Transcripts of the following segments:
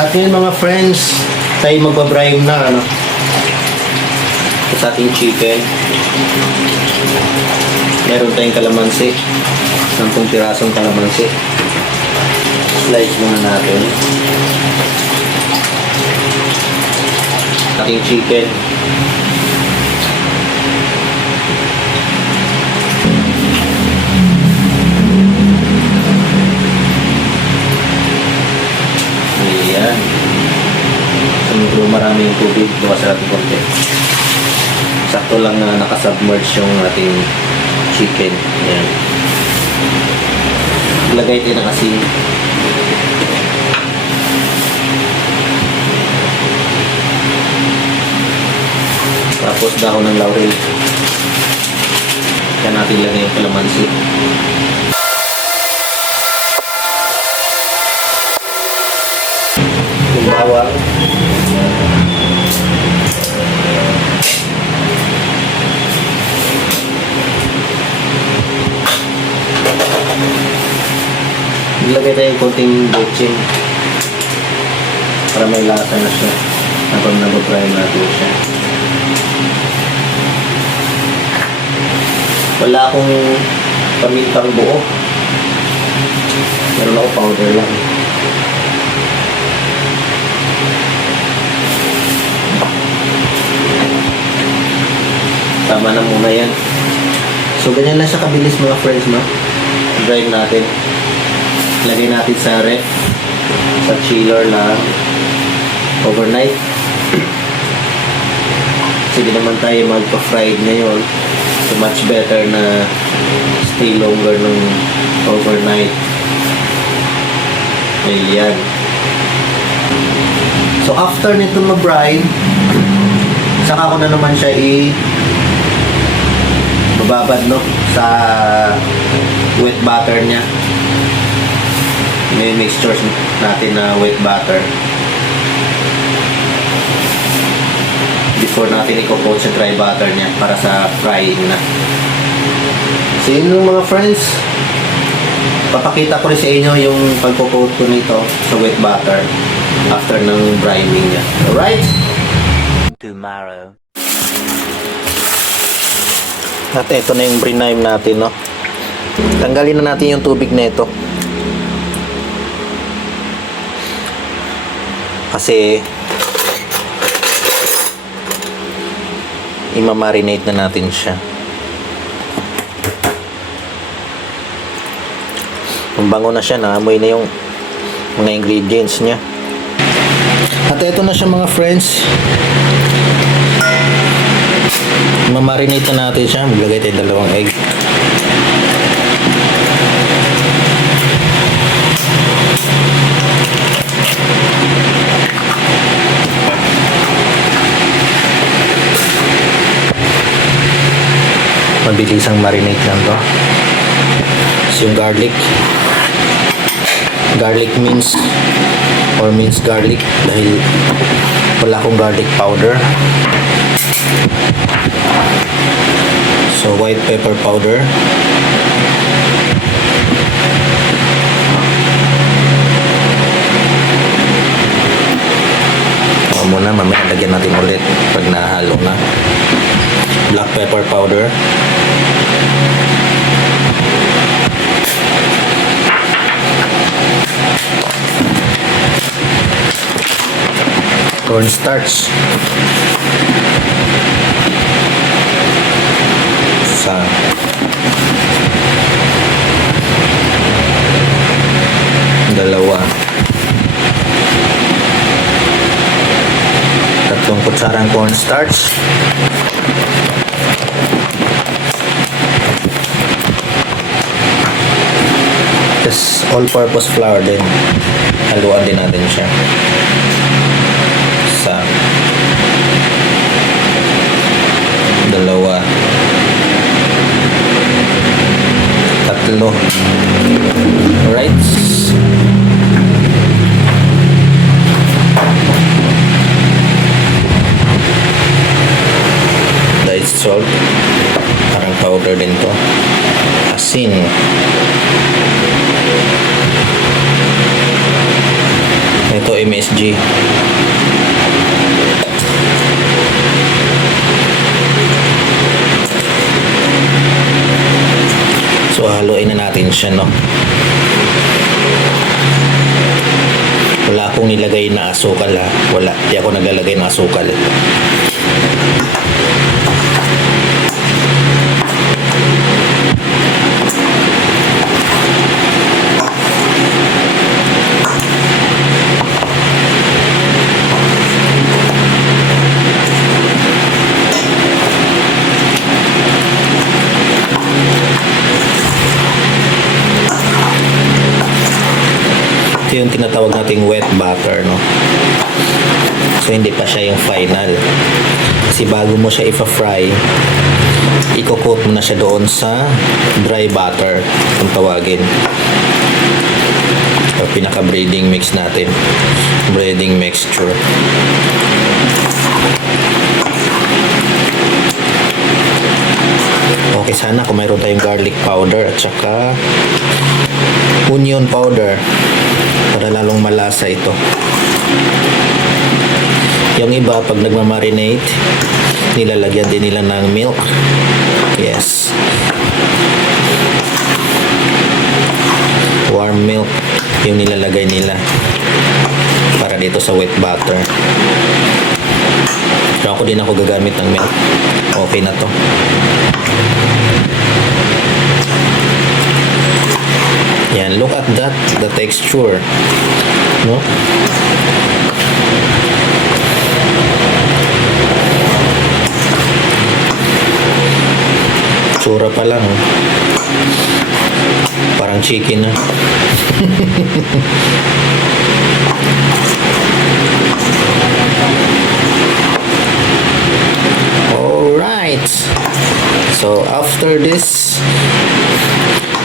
At ngayon mga friends, tayo magbabrine na ano sa ating chicken. Meron tayong kalamansi, 10 pirasong kalamansi. Slice muna natin ating chicken. Ayan. So, medyo marami yung tubig, bawas natin konti. Sakto lang na nakasubmerge yung ating chicken. Ayan. Lagay din ng asin. Tapos dahon ng laurel. Kaya natin lagay yung kalamansi. Yung bawang. Ilagay tayo yung konting butching para may lasa na siya habang nag-fry natin siya. Wala akong pamintang buo. Meron ako powder lang. Tama na muna yan. So ganyan lang siya kabilis mga friends, dry natin. Lagay natin sa ref, sa chiller lang overnight. Sige naman tayo magpa-fried ngayon. So much better na stay longer nung overnight. Ayan. So after nito ma-brine, saka ko na naman siya bababad sa wet butter niya. May mixture natin na wet butter before natin i-coat sa dry butter niya para sa frying na. So yun lang mga friends, papakita ko rin sa inyo yung pag-coat ko nito sa wet butter after ng brining niya. Alright? Tomorrow. At ito na yung brine natin, tanggalin na natin yung tubig na ito kasi ima-marinate na natin siya. Bango na siya, naamoy na yung mga ingredients niya. At ito na siya mga friends, ma-marinate na natin siya. Maglagay tayo 2 egg. Mabilisang marinate lang to. So yung garlic means garlic dahil wala akong garlic powder. So white pepper powder, muna, mamaya lagyan natin ulit pag nahalo na. Black pepper powder, cornstarch, sa dalawa, 3 kutsarang cornstarch, tapos all-purpose flour din, haluan din natin siya sa 2, 3. Alright. Diced salt, parang powder din to. Asin, ito MSG. So haluin na natin siya, no? Wala akong nilagay na asukal, ha? Wala. Di ako naglalagay ng asukal. Ito yung tinatawag nating wet butter, no? So hindi pa siya yung final. Kasi bago mo siya ipa-fry, i-coat mo na siya doon sa dry butter, kung tawagin. So pinaka-breading mix natin. Breading mixture. Okay, sana kung mayroon tayong garlic powder at saka onion powder para lalong malasa ito. Yung iba, pag nagmamarinate, nilalagyan din nila ng milk. Yes. Warm milk yung nilalagay nila para dito sa wet butter. Pero ako din ako gagamit ng milk. Okay na to. Yan, look at that, the texture, no? Tsura pa lang, oh. Parang chicken na. Alright, so after this,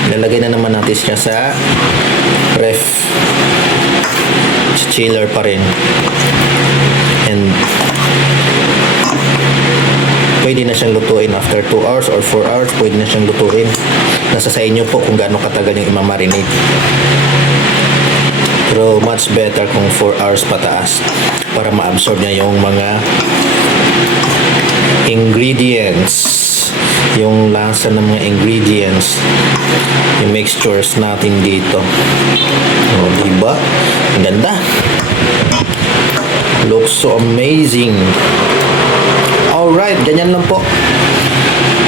lalagay na naman natin siya sa ref. Chiller pa rin. And pwede na siyang lutuin after 2 hours or 4 hours. Pwede na siyang lutuin. Nasa sa inyo po kung gaano katagal yung imamarinate. Pero much better kung 4 hours pataas para ma-absorb niya yung mga ingredients, yung lasa ng mga ingredients, yung mixtures natin dito. O, diba? Ang ganda. Looks so amazing. Alright, ganyan lang po.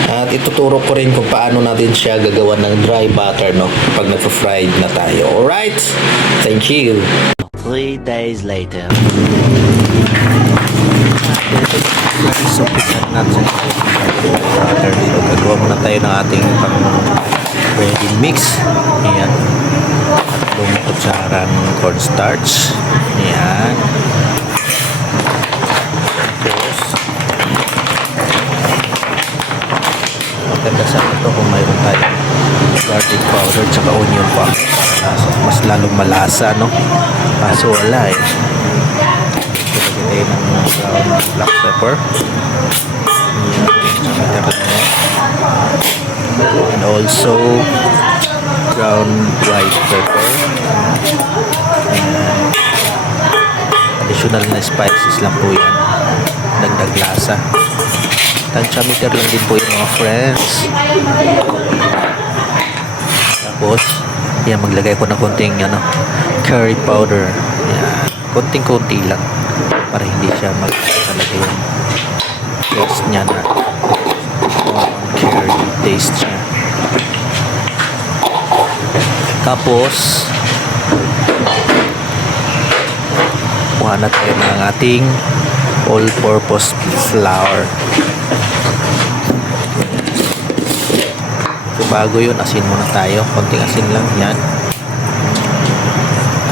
At ituturo ko rin kung paano natin siya gagawa ng dry butter, no? Pag nagpa-fried na tayo. Alright? Thank you. 3 days later. So, pisan natin butter dito. Gagawa muna tayo ng ating ready mix. Ayan. Tatlong kutsarang cornstarch. Ayan. Tapos, maganda sa ito kung mayroon tayo garlic powder tsaka onion powder para mas lalong malasa, no? Kaso wala eh. Lagyan tayo ng brown black pepper. And also brown white pepper. And additional na spices lang po yan. Dagdag lasa. Tansya-meter lang din po yung mga friends. Tapos, yan, maglagay ko ng konting curry powder. Yan, konting-konti lang para hindi siya talaga yung taste niya na curry taste niya. Tapos, kuha na tayo ng ating all-purpose flour. So, bago yun, asin muna tayo. Konting asin lang yan.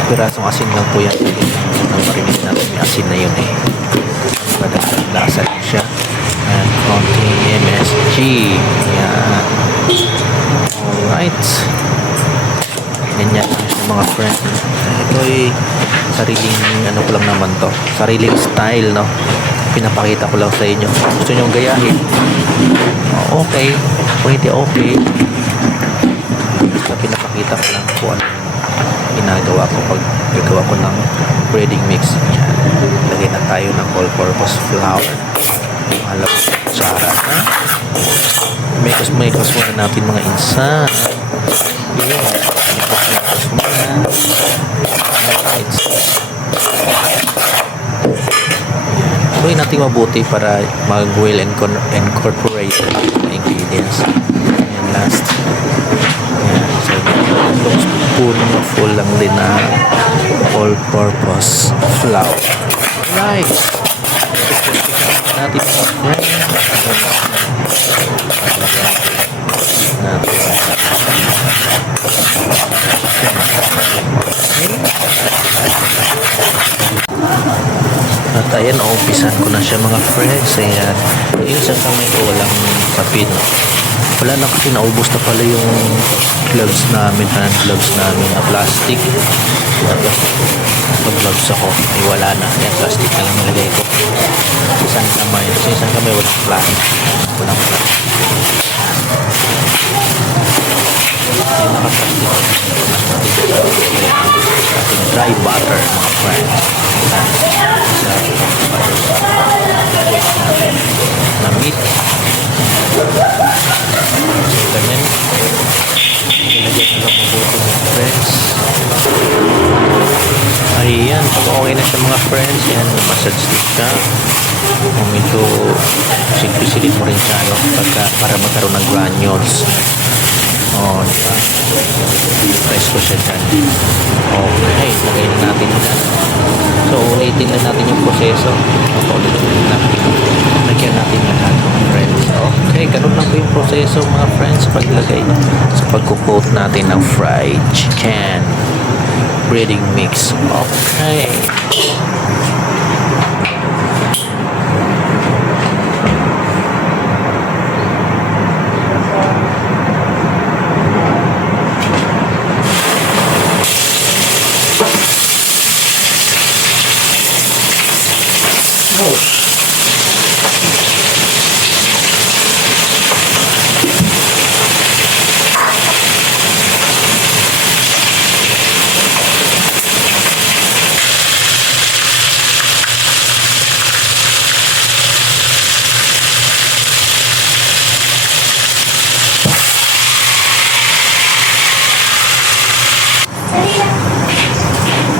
Pirasong asin lang po yan. Ang marinig natin yung asin na yun eh. Padagdag lasa lang siya. And konting MSG. Yan. Alright. Ganyan lang siya mga friends. Ito ay sariling ko lang naman to. Sariling style, no? Pinapakita ko lang sa inyo. Gusto nyo gayahin? Okay. Pwede okay. Basta pinapakita ko lang kung ano ginagawa ko pag gagawa ko ng breading mix. Yan. Lagyan na tayo ng all-purpose flour. Alam mo, tsara na. May muna natin mga insan. Yeah. May muna. Alright. Gawin natin mabuti para mag-well incorporate yung ingredients. And last. Yan. So, spoon full lang din na all-purpose flour. Right. Natin at ayan, umpisan ko na siya mga friends. Ayan, yung isang kamay ko walang kapin. Wala na kasi naubos na pala yung gloves namin, hand gloves namin na plastic. Pag-gloves ako, ay wala na. Yan, plastic na lang nilagay ko. Isang kamay, kasi isang kamay walang plastic. Walang plastic. Yung nakaplastic ating dry butter mga friends. Na meat. So, ganyan. Ilagay ko lang mabuti mga friends. Ayan, pag okay na siya mga friends, yan, massage din siya. Kung medyo pisilin mo rin siya, no? Para magkaroon ng granules. Oh, diba? Press ko siya dyan. Okay, lagay na natin dyan. So, ulitin na natin yung proseso. Ulitin na natin. Lagyan natin lahat mga friends. Okay, ganun lang po yung proseso mga friends paglagay sa pagkukoat natin ng fried chicken breading mix. Okay.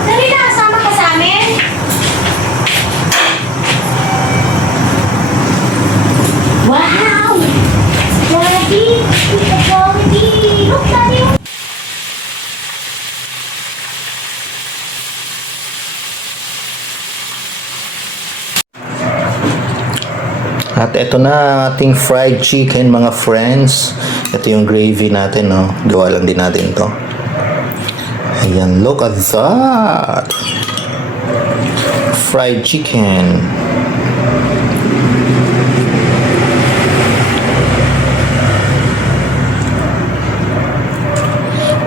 Dali na, sama ka sa amin. Wow! Daddy! Tita Chloe! Look, Daddy! At ito na ang ating fried chicken mga friends. Ito yung gravy natin, no? Gawa lang din natin to. Ayan, look at that! Fried chicken.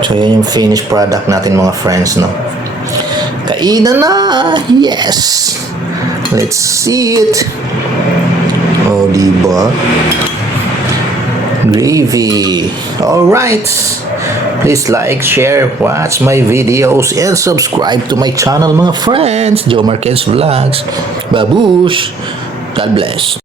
So, yan yung finished product natin mga friends, no? Kainan na! Yes! Let's see it! Oh, diba? Gravy. Alright. Please like, share, watch my videos, and subscribe to my channel mga friends. Joe Marquez Vlogs. Babush. God bless.